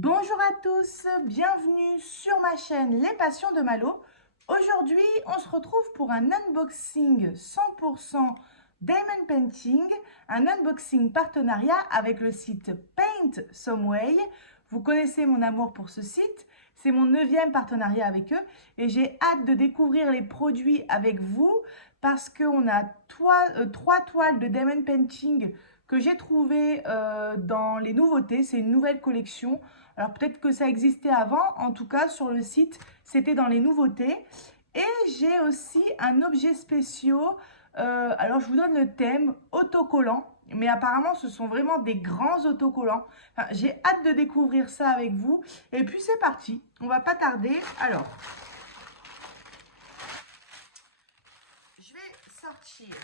Bonjour à tous, bienvenue sur ma chaîne Les Passions de Malo. Aujourd'hui, on se retrouve pour un unboxing 100% Diamond Painting, un unboxing partenariat avec le site Paint Some Way. Vous connaissez mon amour pour ce site, c'est mon 9e partenariat avec eux et j'ai hâte de découvrir les produits avec vous parce qu'on a trois toiles de Diamond Painting que j'ai trouvées dans les nouveautés. C'est une nouvelle collection. Alors peut-être que ça existait avant, en tout cas sur le site, c'était dans les nouveautés. Et j'ai aussi un objet spécial, alors je vous donne le thème, autocollant. Mais apparemment ce sont vraiment des grands autocollants. Enfin, j'ai hâte de découvrir ça avec vous. Et puis c'est parti, on va pas tarder. Alors, je vais sortir.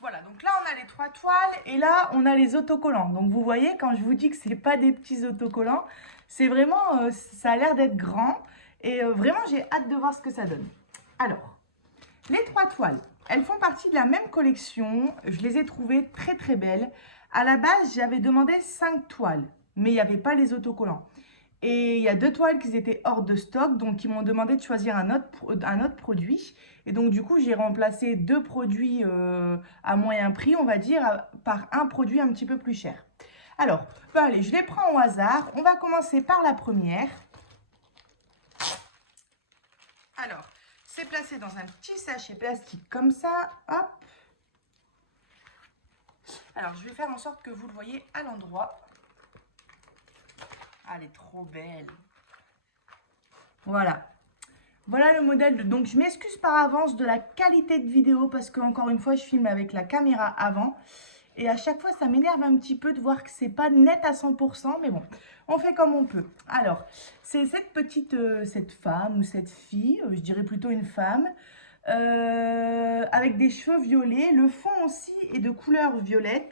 Voilà, donc là on a les 3 toiles et là on a les autocollants. Donc vous voyez, quand je vous dis que ce n'est pas des petits autocollants, c'est vraiment, ça a l'air d'être grand. Et vraiment j'ai hâte de voir ce que ça donne. Alors, les 3 toiles, elles font partie de la même collection. Je les ai trouvées très très belles. À la base, j'avais demandé 5 toiles, mais il n'y avait pas les autocollants. Et il y a 2 toiles qui étaient hors de stock, donc ils m'ont demandé de choisir un autre produit. Et donc du coup, j'ai remplacé 2 produits à moyen prix, on va dire, par un produit un petit peu plus cher. Alors, allez, je les prends au hasard. On va commencer par la première. Alors, c'est placé dans un petit sachet plastique comme ça. Hop. Alors, je vais faire en sorte que vous le voyez à l'endroit. Ah, elle est trop belle. Voilà. Voilà le modèle. Donc, je m'excuse par avance de la qualité de vidéo parce que, encore une fois, je filme avec la caméra avant. Et à chaque fois, ça m'énerve un petit peu de voir que c'est pas net à 100%. Mais bon, on fait comme on peut. Alors, c'est cette femme ou cette fille, je dirais plutôt une femme, avec des cheveux violets. Le fond aussi est de couleur violet.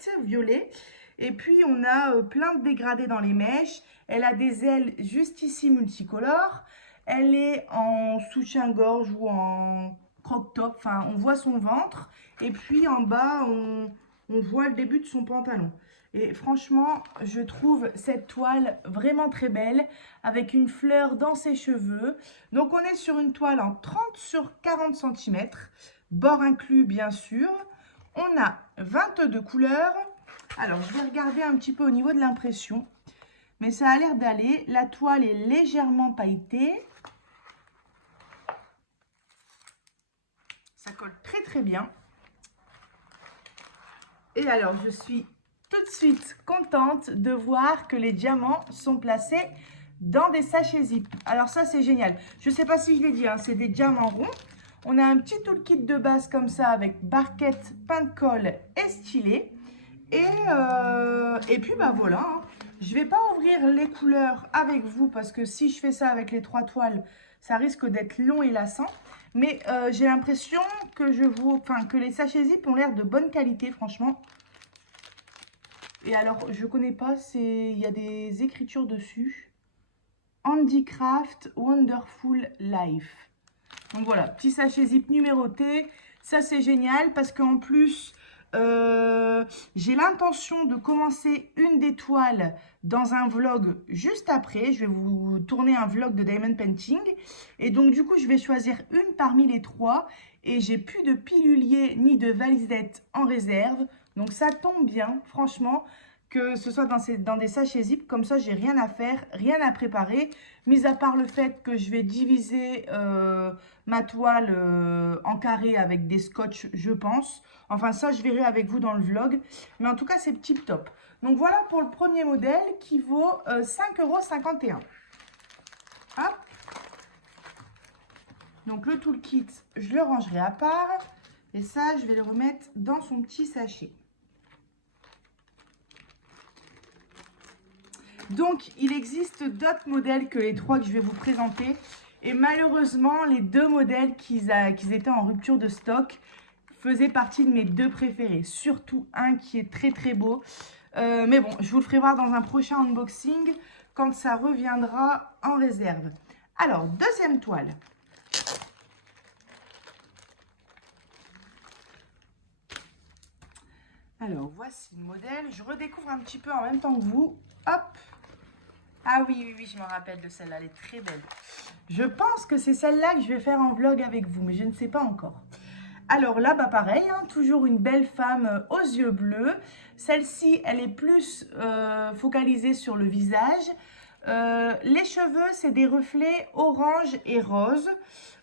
Et puis, on a plein de dégradés dans les mèches. Elle a des ailes juste ici multicolores. Elle est en soutien-gorge ou en croc-top. Enfin, on voit son ventre. Et puis, en bas, on voit le début de son pantalon. Et franchement, je trouve cette toile vraiment très belle, avec une fleur dans ses cheveux. Donc, on est sur une toile en 30 sur 40 cm, bord inclus bien sûr. On a 22 couleurs. Alors, je vais regarder un petit peu au niveau de l'impression. Mais ça a l'air d'aller. La toile est légèrement pailletée. Ça colle très très bien. Et alors, je suis tout de suite contente de voir que les diamants sont placés dans des sachets zip. Alors ça, c'est génial. Je ne sais pas si je l'ai dit, hein, c'est des diamants ronds. On a un petit toolkit de base comme ça avec barquette, pain de colle et stylet. Et puis, bah voilà. Hein. Je ne vais pas ouvrir les couleurs avec vous parce que si je fais ça avec les 3 toiles, ça risque d'être long et lassant. Mais j'ai l'impression que que les sachets zip ont l'air de bonne qualité, franchement. Et alors, je connais pas, il y a des écritures dessus. Handicraft Wonderful Life. Donc voilà, petit sachet zip numéroté. Ça, c'est génial parce qu'en plus, j'ai l'intention de commencer une des toiles dans un vlog juste après. Je vais vous tourner un vlog de Diamond Painting. Et donc, du coup, je vais choisir une parmi les 3. Et j'ai plus de pilulier ni de valisette en réserve. Donc, ça tombe bien, franchement, que ce soit dans des sachets zip. Comme ça, j'ai rien à faire, rien à préparer. Mis à part le fait que je vais diviser ma toile en carré avec des scotch, je pense. Enfin, ça, je verrai avec vous dans le vlog. Mais en tout cas, c'est tip top. Donc, voilà pour le premier modèle qui vaut 5,51 €. Hop. Donc, le toolkit, je le rangerai à part. Et ça, je vais le remettre dans son petit sachet. Donc, il existe d'autres modèles que les 3 que je vais vous présenter. Et malheureusement, les 2 modèles qui étaient en rupture de stock faisaient partie de mes 2 préférés. Surtout un qui est très très beau. Mais bon, je vous le ferai voir dans un prochain unboxing quand ça reviendra en réserve. Alors, deuxième toile. Alors, voici le modèle. Je redécouvre un petit peu en même temps que vous. Hop. Ah oui, oui, oui, je me rappelle de celle-là. Elle est très belle. Je pense que c'est celle-là que je vais faire en vlog avec vous, mais je ne sais pas encore. Alors là, bah pareil, hein, toujours une belle femme aux yeux bleus. Celle-ci, elle est plus focalisée sur le visage. Les cheveux, c'est des reflets orange et rose.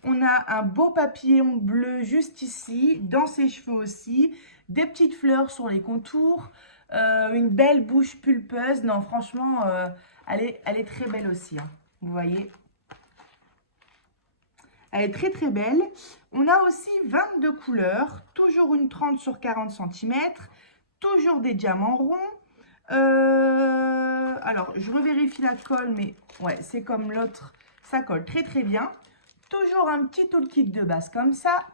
On a un beau papillon bleu juste ici, dans ses cheveux aussi. Des petites fleurs sur les contours. Une belle bouche pulpeuse. Non, franchement, elle est très belle aussi, hein. Vous voyez ? Elle est très très belle. On a aussi 22 couleurs, toujours une 30 sur 40 cm, toujours des diamants ronds. Alors, je revérifie la colle, mais ouais, c'est comme l'autre, ça colle très très bien. Toujours un petit toolkit de base comme ça.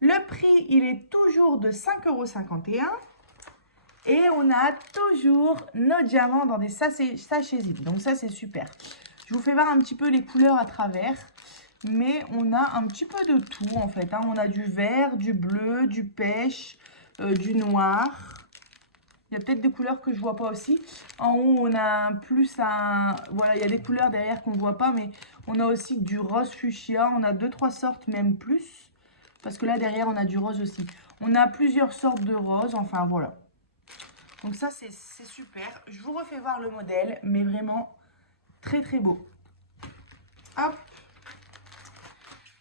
Le prix, il est toujours de 5,51 €. Et on a toujours nos diamants dans des sachets zip. Donc ça, c'est super. Je vous fais voir un petit peu les couleurs à travers. Mais on a un petit peu de tout en fait, hein. On a du vert, du bleu, du pêche, du noir. Il y a peut-être des couleurs que je vois pas aussi. En haut, on a plus un... Voilà, il y a des couleurs derrière qu'on ne voit pas, mais on a aussi du rose fuchsia. On a 2-3 sortes, même plus. Parce que là, derrière, on a du rose aussi. On a plusieurs sortes de roses, enfin voilà. Donc ça, c'est super. Je vous refais voir le modèle, mais vraiment très très beau. Hop.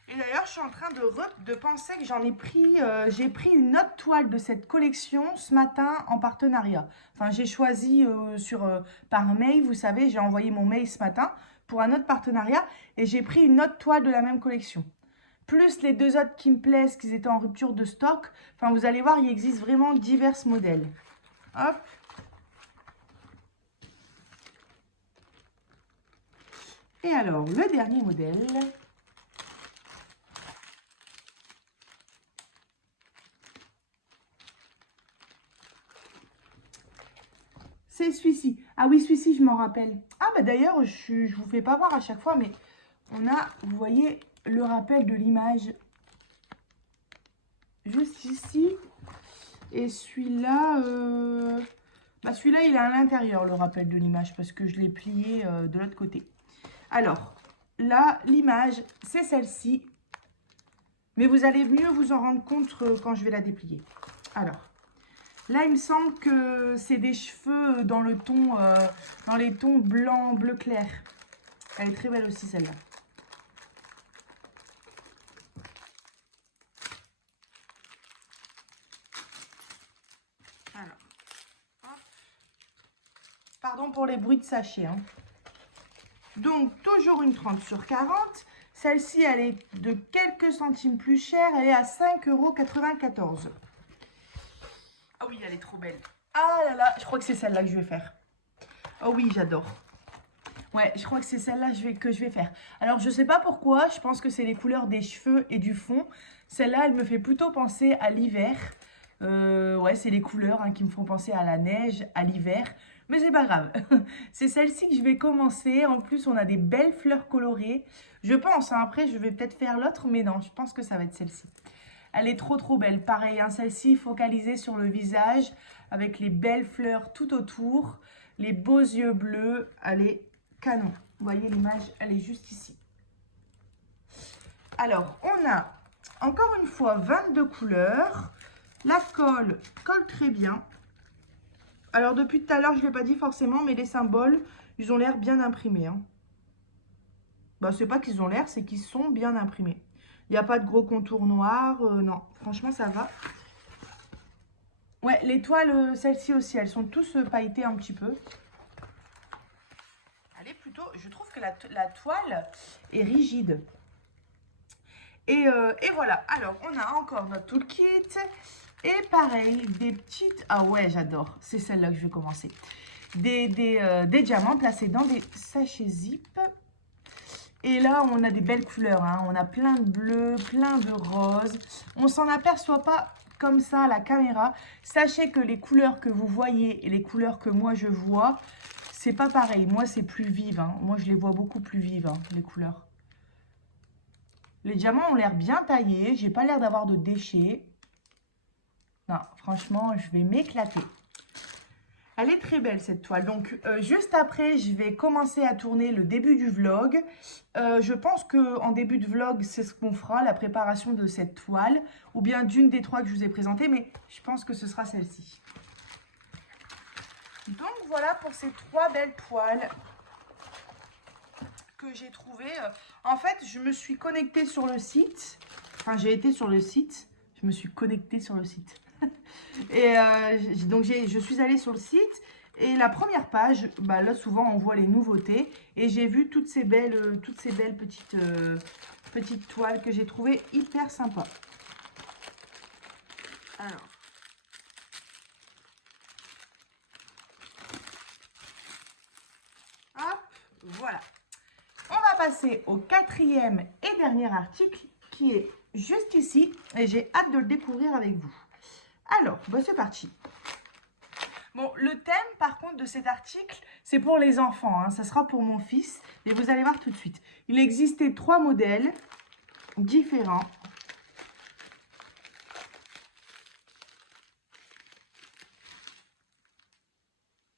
Et d'ailleurs, je suis en train de penser que j'ai pris une autre toile de cette collection ce matin en partenariat. Enfin, j'ai choisi par mail, vous savez, j'ai envoyé mon mail ce matin pour un autre partenariat et j'ai pris une autre toile de la même collection. Plus les deux autres qui me plaisent, qui étaient en rupture de stock. Enfin, vous allez voir, il existe vraiment divers modèles. Hop. Et alors, le dernier modèle... C'est celui-ci. Ah oui, celui-ci, je m'en rappelle. Ah bah d'ailleurs, je vous fais pas voir à chaque fois, mais on a, vous voyez, le rappel de l'image juste ici. Et celui-là, celui-là, il est à l'intérieur, le rappel de l'image, parce que je l'ai plié de l'autre côté. Alors, là, l'image, c'est celle-ci. Mais vous allez mieux vous en rendre compte quand je vais la déplier. Alors, là, il me semble que c'est des cheveux dans le ton, dans les tons blanc, bleu clair. Elle est très belle aussi, celle-là. Alors, hop. Pardon pour les bruits de sachet, hein. Donc, toujours une 30 sur 40. Celle-ci, elle est de quelques centimes plus chère. Elle est à 5,94 €. Ah oui, elle est trop belle. Ah là là, je crois que c'est celle-là que je vais faire. Oh oui, j'adore. Ouais, je crois que c'est celle-là que je vais faire. Alors, je sais pas pourquoi, je pense que c'est les couleurs des cheveux et du fond. Celle-là, elle me fait plutôt penser à l'hiver. Ouais, c'est les couleurs hein, qui me font penser à la neige, à l'hiver. Mais c'est pas grave. C'est celle-ci que je vais commencer. En plus, on a des belles fleurs colorées. Je pense, hein, après, je vais peut-être faire l'autre, mais non, je pense que ça va être celle-ci. Elle est trop trop belle. Pareil, hein, celle-ci focalisée sur le visage avec les belles fleurs tout autour. Les beaux yeux bleus. Elle est canon. Vous voyez l'image, elle est juste ici. Alors, on a encore une fois 22 couleurs. La colle colle très bien. Alors, depuis tout à l'heure, je ne l'ai pas dit forcément, mais les symboles, ils ont l'air bien imprimés, hein. Bah, c'est pas qu'ils ont l'air, c'est qu'ils sont bien imprimés. Il n'y a pas de gros contours noirs. Non, franchement, ça va. Ouais, les toiles, celles-ci aussi, elles sont tous pailletées un petit peu. Elle est plutôt... Je trouve que la toile est rigide. Et voilà. Alors, on a encore notre toolkit. Et pareil, des petites... Ah ouais, j'adore. C'est celle-là que je vais commencer. Des diamants placés dans des sachets zip. Et là, on a des belles couleurs, hein. On a plein de bleu, plein de rose. On s'en aperçoit pas comme ça à la caméra. Sachez que les couleurs que vous voyez et les couleurs que moi je vois, c'est pas pareil. Moi, c'est plus vive, hein. Moi, je les vois beaucoup plus vives, hein, les couleurs. Les diamants ont l'air bien taillés. J'ai pas l'air d'avoir de déchets. Non, franchement, je vais m'éclater. Elle est très belle cette toile. Donc, juste après, je vais commencer à tourner le début du vlog. Je pense qu'en début de vlog, c'est ce qu'on fera, la préparation de cette toile. Ou bien d'une des trois que je vous ai présentées, mais je pense que ce sera celle-ci. Donc, voilà pour ces trois belles toiles que j'ai trouvées. En fait, je me suis connectée sur le site. Enfin, j'ai été sur le site. Je me suis connectée sur le site. Et donc, je suis allée sur le site. Et la première page, bah là, souvent, on voit les nouveautés. Et j'ai vu toutes ces belles petites toiles que j'ai trouvées hyper sympas. Alors. Hop, voilà. On va passer au quatrième et dernier article qui est juste ici. Et j'ai hâte de le découvrir avec vous. Alors, bah c'est parti. Bon, le thème, par contre, de cet article, c'est pour les enfants. Hein. Ça sera pour mon fils. Et vous allez voir tout de suite. Il existait 3 modèles différents.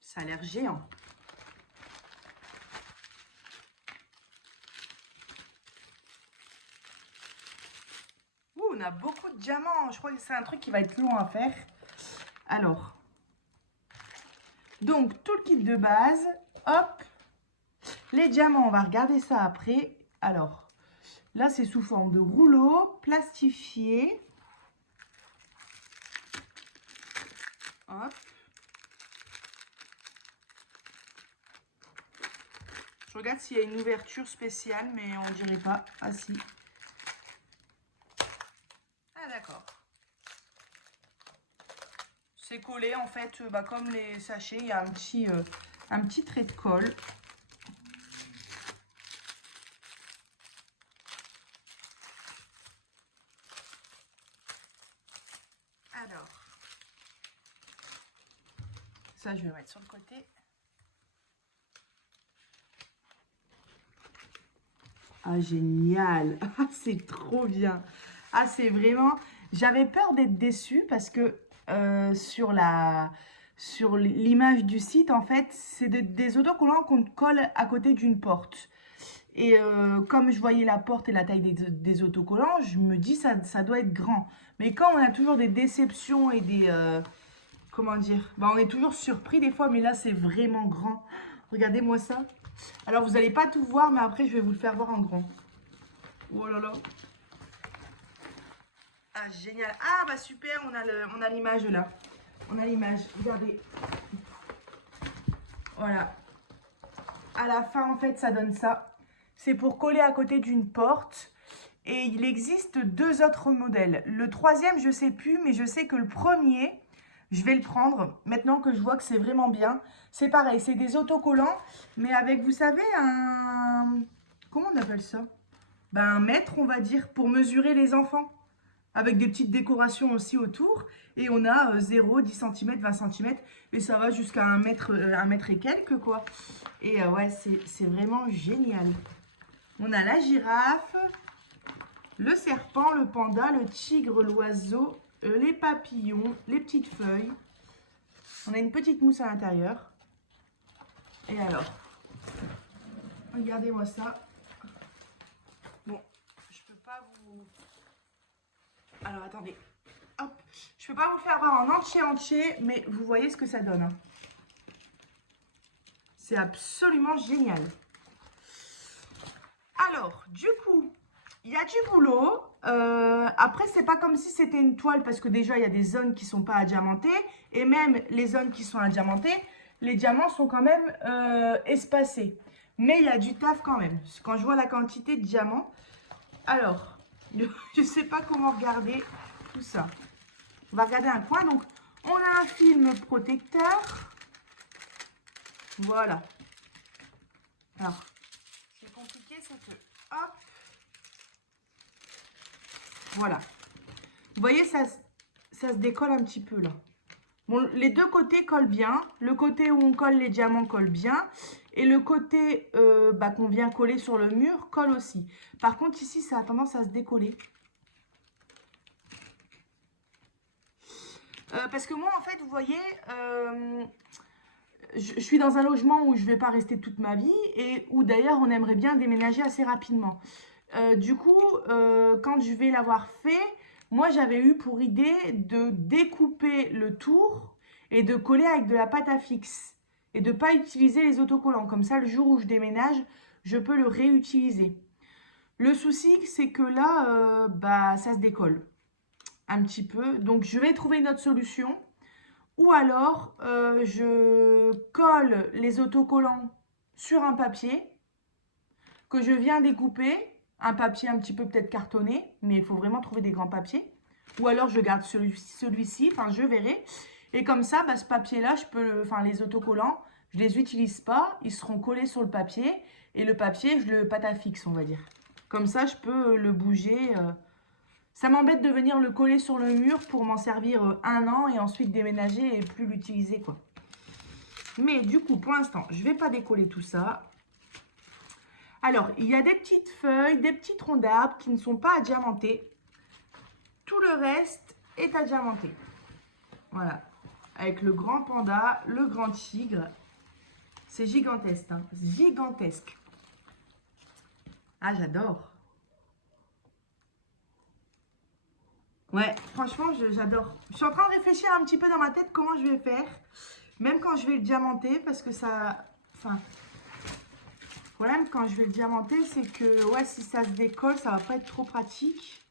Ça a l'air géant. Ouh, on a beaucoup de diamants. Je crois que c'est un truc qui va être long à faire. Alors, donc, tout le kit de base. Hop. Les diamants, on va regarder ça après. Alors, là, c'est sous forme de rouleau plastifié. Hop. Je regarde s'il y a une ouverture spéciale, mais on dirait pas. Ah si. Ah d'accord. C'est collé en fait, bah, comme les sachets, il y a un petit trait de colle. Alors, ça je vais mettre sur le côté. Ah génial, ah, c'est trop bien. Ah c'est vraiment, j'avais peur d'être déçue parce que sur l'image du site en fait, c'est des autocollants qu'on colle à côté d'une porte. Et comme je voyais la porte et la taille des autocollants, je me dis ça doit être grand. Mais quand on a toujours des déceptions et des... comment dire, bah, on est toujours surpris des fois, mais là c'est vraiment grand. Regardez-moi ça. Alors vous n'allez pas tout voir, mais après je vais vous le faire voir en grand. Oh là là. Ah génial. Ah bah super, on a l'image là. On a l'image, regardez. Voilà. À la fin en fait ça donne ça. C'est pour coller à côté d'une porte. Et il existe 2 autres modèles. Le troisième, je ne sais plus, mais je sais que le premier, je vais le prendre. Maintenant que je vois que c'est vraiment bien. C'est pareil, c'est des autocollants, mais avec, vous savez, un... Comment on appelle ça? Ben, un mètre, on va dire, pour mesurer les enfants. Avec des petites décorations aussi autour. Et on a 0, 10 cm, 20 cm. Et ça va jusqu'à 1 mètre et quelques, quoi. Et ouais, c'est vraiment génial. On a la girafe. Le serpent, le panda, le tigre, l'oiseau, les papillons, les petites feuilles. On a une petite mousse à l'intérieur. Et alors, regardez-moi ça. Bon, je peux pas vous... Alors, attendez. Hop. Je peux pas vous faire voir en entier, mais vous voyez ce que ça donne. Hein. C'est absolument génial. Alors, du coup... Il y a du boulot. Après, c'est pas comme si c'était une toile parce que déjà, il y a des zones qui sont pas adiamantées. Et même les zones qui sont adiamantées, les diamants sont quand même espacés. Mais il y a du taf quand même. Quand je vois la quantité de diamants. Alors, je sais pas comment regarder tout ça. On va regarder un coin. Donc, on a un film protecteur. Voilà. Alors, c'est compliqué, c'est que... Hop. Voilà. Vous voyez, ça se décolle un petit peu là. Bon, les deux côtés collent bien. Le côté où on colle les diamants colle bien. Et le côté bah, qu'on vient coller sur le mur colle aussi. Par contre, ici, ça a tendance à se décoller. Parce que moi, en fait, vous voyez, je suis dans un logement où je ne vais pas rester toute ma vie et où d'ailleurs on aimerait bien déménager assez rapidement. Du coup, quand je vais l'avoir fait, moi j'avais eu pour idée de découper le tour et de coller avec de la pâte à fixe et de ne pas utiliser les autocollants. Comme ça, le jour où je déménage, je peux le réutiliser. Le souci, c'est que là, bah, ça se décolle un petit peu. Donc, je vais trouver une autre solution. Ou alors, je colle les autocollants sur un papier que je viens découper. Un papier un petit peu peut-être cartonné, mais il faut vraiment trouver des grands papiers. Ou alors, je garde celui-ci, enfin, je verrai. Et comme ça, bah, ce papier-là, je peux, enfin, les autocollants, je les utilise pas. Ils seront collés sur le papier. Et le papier, je le pâte à fixe, on va dire. Comme ça, je peux le bouger. Ça m'embête de venir le coller sur le mur pour m'en servir un an et ensuite déménager et plus l'utiliser, quoi. Mais du coup, pour l'instant, je ne vais pas décoller tout ça. Alors, il y a des petites feuilles, des petits troncs d'arbres qui ne sont pas adiamantés. Tout le reste est adiamanté. Voilà. Avec le grand panda, le grand tigre. C'est gigantesque, hein. Gigantesque. Ah, j'adore. Ouais, franchement, j'adore. Je suis en train de réfléchir un petit peu dans ma tête comment je vais faire. Même quand je vais le diamanter, parce que ça... Enfin, le problème quand je vais le diamanter, c'est que, ouais, si ça se décolle, ça va pas être trop pratique.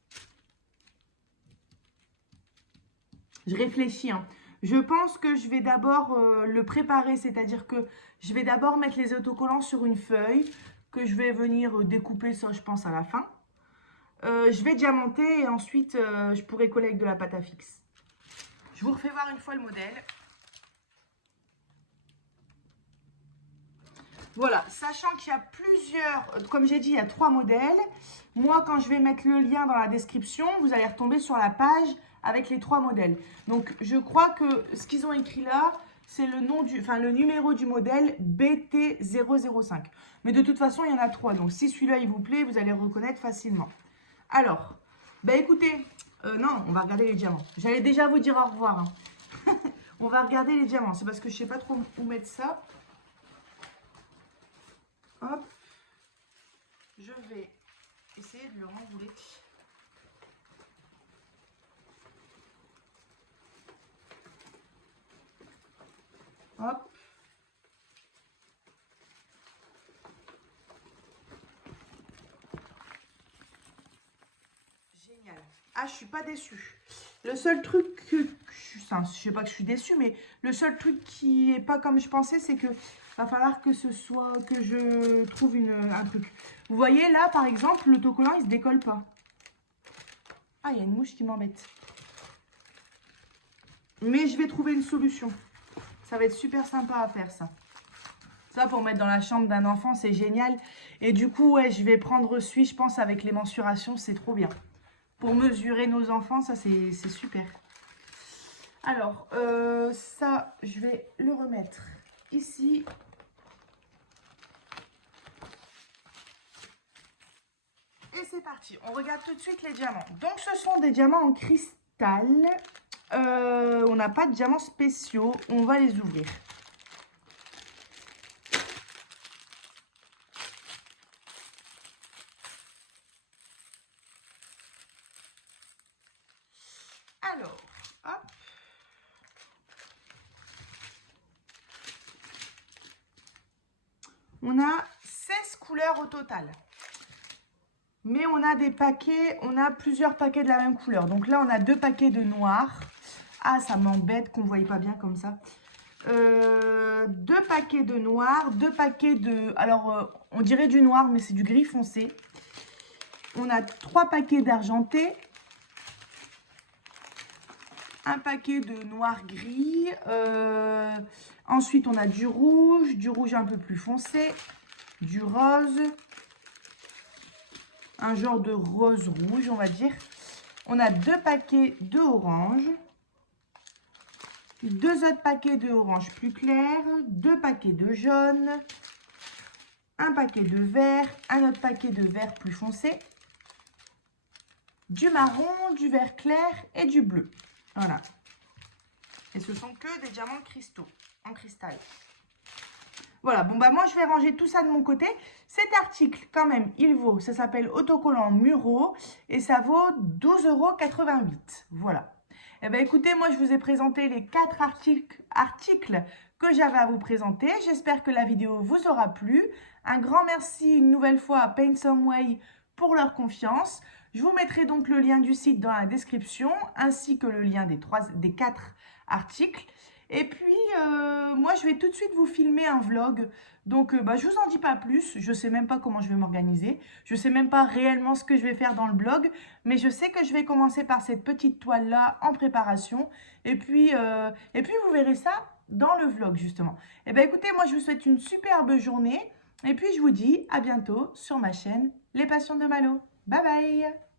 Je réfléchis, hein. Je pense que je vais d'abord le préparer, c'est-à-dire que je vais d'abord mettre les autocollants sur une feuille, que je vais venir découper ça, je pense, à la fin. Je vais diamanter et ensuite, je pourrai coller avec de la pâte à fixe. Je vous refais voir une fois le modèle. Voilà, sachant qu'il y a plusieurs, comme j'ai dit, il y a 3 modèles. Moi, quand je vais mettre le lien dans la description, vous allez retomber sur la page avec les 3 modèles. Donc, je crois que ce qu'ils ont écrit là, c'est le nom le numéro du modèle BT005. Mais de toute façon, il y en a 3. Donc, si celui-là, il vous plaît, vous allez le reconnaître facilement. Alors, bah écoutez, non, on va regarder les diamants. J'allais déjà vous dire au revoir, hein. On va regarder les diamants. C'est parce que je ne sais pas trop où mettre ça. Hop, je vais essayer de le renrouler. Hop. Génial. Ah, je suis pas déçue. Le seul truc que je sais pas que je suis déçue, mais le seul truc qui est pas comme je pensais, c'est que va falloir que je trouve un truc. Vous voyez là, par exemple, l'autocollant, il se décolle pas. Ah, il y a une mouche qui m'embête. Mais je vais trouver une solution. Ça va être super sympa à faire, ça. Ça, pour mettre dans la chambre d'un enfant, c'est génial. Et du coup, ouais, je vais prendre celui, je pense, avec les mensurations, c'est trop bien. Pour mesurer nos enfants, ça, c'est super. Alors, ça, je vais le remettre ici. Et c'est parti. On regarde tout de suite les diamants. Donc, ce sont des diamants en cristal. On n'a pas de diamants spéciaux. On va les ouvrir. Alors, hop. On a 16 couleurs au total. Mais on a des paquets, on a plusieurs paquets de la même couleur. Donc là, on a 2 paquets de noir. Ah, ça m'embête qu'on ne voie pas bien comme ça. 2 paquets de noir, 2 paquets de... Alors, on dirait du noir, mais c'est du gris foncé. On a 3 paquets d'argenté. Un paquet de noir-gris. Ensuite, on a du rouge un peu plus foncé, du rose, un genre de rose-rouge, on va dire. On a 2 paquets de orange, 2 autres paquets de orange plus clair, 2 paquets de jaune, un paquet de vert, un autre paquet de vert plus foncé, du marron, du vert clair et du bleu. Voilà. Et ce sont que des diamants de cristaux, en cristal. Voilà, bon bah moi je vais ranger tout ça de mon côté. Cet article quand même, il vaut, ça s'appelle autocollant Muro et ça vaut 12,88 €. Voilà. Eh bien écoutez, moi je vous ai présenté les 4 articles que j'avais à vous présenter. J'espère que la vidéo vous aura plu. Un grand merci une nouvelle fois à Paint Some Way pour leur confiance. Je vous mettrai donc le lien du site dans la description ainsi que le lien des 4 articles. Et puis, moi, je vais tout de suite vous filmer un vlog. Donc, bah, je vous en dis pas plus. Je sais même pas comment je vais m'organiser. Je sais même pas réellement ce que je vais faire dans le blog. Mais je sais que je vais commencer par cette petite toile-là en préparation. Et puis vous verrez ça dans le vlog, justement. Et bien, écoutez, moi, je vous souhaite une superbe journée. Et puis, je vous dis à bientôt sur ma chaîne Les Passions de Malo. Bye bye!